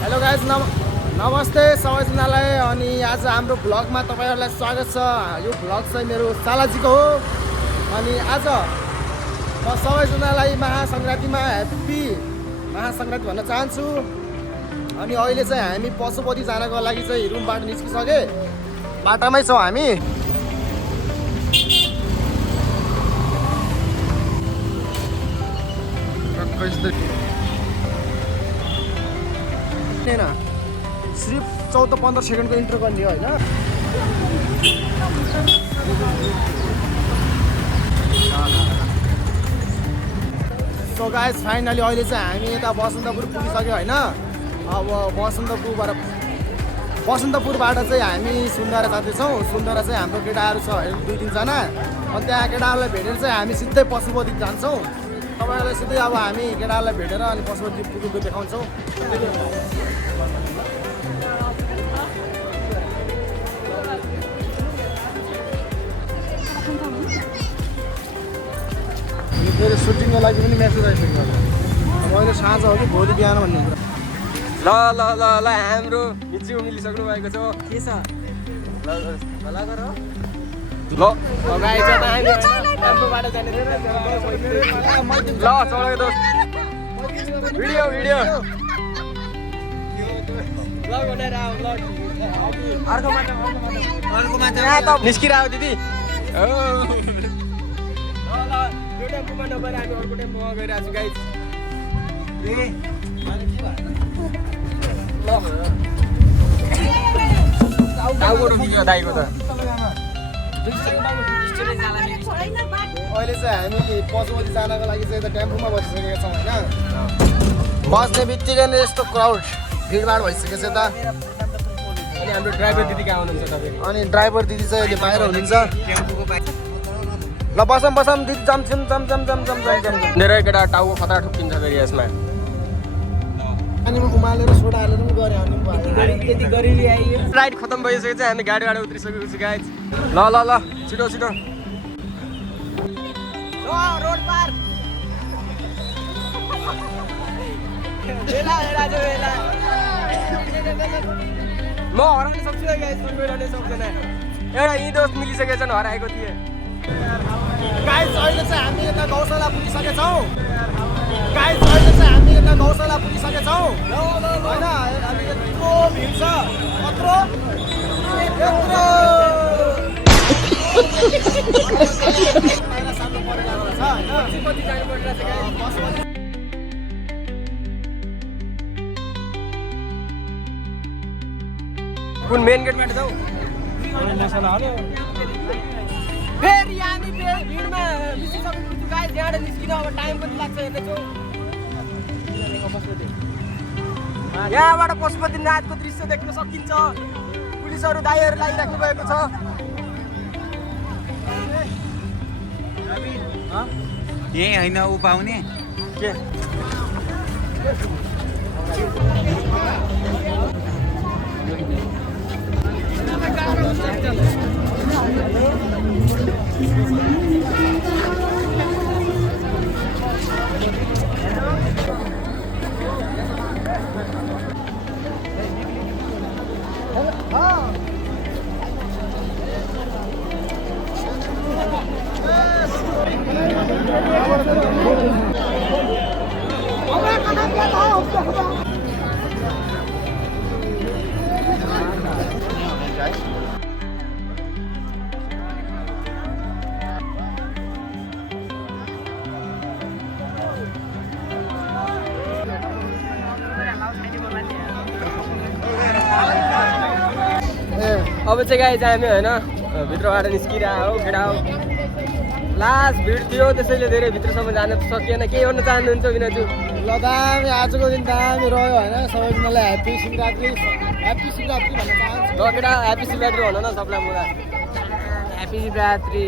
Hello guys नमस्ते सबैजनालाई। अनि आज हाम्रो भ्लगमा तपाईँहरूलाई स्वागत छ। यो भ्लग चाहिँ मेरो सालाजीको हो। अनि आज म सबैजनालाई महासङ्क्रान्तिमा ह्याप्पी महासङ्क्रान्ति भन्न चाहन्छु। अनि अहिले चाहिँ हामी पशुपति जानको लागि चाहिँ रुमबाट निस्किसके बाटामै छौँ हामी। सिर्फ 14-15 सेकेन्डको इन्ट्रो गर्ने हो होइन। सो गाइस फाइनली अहिले चाहिँ हामी यता बसन्तपुर पुगिसक्यो होइन। अब बसन्तपुरबाट चाहिँ हामी सुन्दरा जाँदैछौँ। सुन्दरा चाहिँ हाम्रो केटाहरू छ 2-3 जना। अनि त्यहाँ केटाहरूलाई भेटेर चाहिँ हामी सिधै पशुपति जान्छौँ। तपाईँहरूलाई सिधै अब हामी केटाहरूलाई भेटेर अनि पशुपति पुगेको देखाउँछौँ। फेरि सुटिङको लागि पनि मेसेज आइसक्यो। अब अहिले साँझ हो कि भोलि बिहान भन्ने कुरा। ल ल ल ल हाम्रो मिचु मिलिसक्नु भएको छ। के छ ल ल गर ल गाइस अब हामी टेम्पोबाट जाने रे। ल चढ्यो दोस्त भिडियो ब्लग बनाएर आऊ। ल अर्कोमा त निस्किराउ दिदी। ओ ल यो टेम्पोमा नभएर हामी अर्को टेम्पोमा गइरहेको छु गाइस। दाइको त अहिले चाहिँ हामी पशुपति जानको लागि चाहिँ यता टेम्पोमा बसिसकेका छौँ होइन। बस्ने बित्तिकै नै यस्तो क्राउड भिडभाड भइसकेको छ यता। अनि हाम्रो ड्राइभर दिदी कहाँ हुनुहुन्छ तपाईँ? अनि ड्राइभर दिदी चाहिँ अहिले बाहिर हुनुहुन्छ। ल बसौँ दिदी जम मेरो केटा टाउको खतरा ठुक्किन्छ फेरि यसमा। पानीमा उमालेर सोडा हालेर पनि गरे अनि त्यति गरिली आइयो। राइड खतम भइसकेको चाहिँ हामी गाडीबाट उत्रिसकेको छु गाइज। ल ल ल छिटो छिटो रोड पार म हराउन सक्छु गाइज, हराउन सक्दैन। एउटा यी दोस्त मिलिसकेको छन् हराएको थिएँ। गाइस अहिले चाहिँ हामी यता गौशाला पुगिसकेका छौँ। होइन हामी यत्रो भिड छ यत्रो सानो परिरहेको छ होइन। कुन मेन गेटबाट जाऊ? फेरि हामी भिडमा निस्किसक्नु गाइस। यहाँबाट निस्किन अब टाइम पनि लाग्छ हेर्दैछु। यहाँबाट पशुपतिनाथको दृश्य देख्न सकिन्छ। पुलिसहरू दाइहरू लागिराख्नु भएको छ। यही होइन ऊ पाउने के अब चाहिँ गाइज हामी होइन भित्रबाट निस्किरहेको हो केटा हो। लास्ट भिड थियो त्यसैले धेरै भित्रसम्म जान सकिएन। के गर्नु चाहनुहुन्छ बिनाजु? ल दामी आजको दिन दामी रह्यो होइन। सबैजनालाई ह्याप्पी शिवरात्रि भन्न चाहन्छु। ल केटा ह्याप्पी शिवरात्रि भन न सबलाई। मलाई ह्याप्पी शिवरात्रि।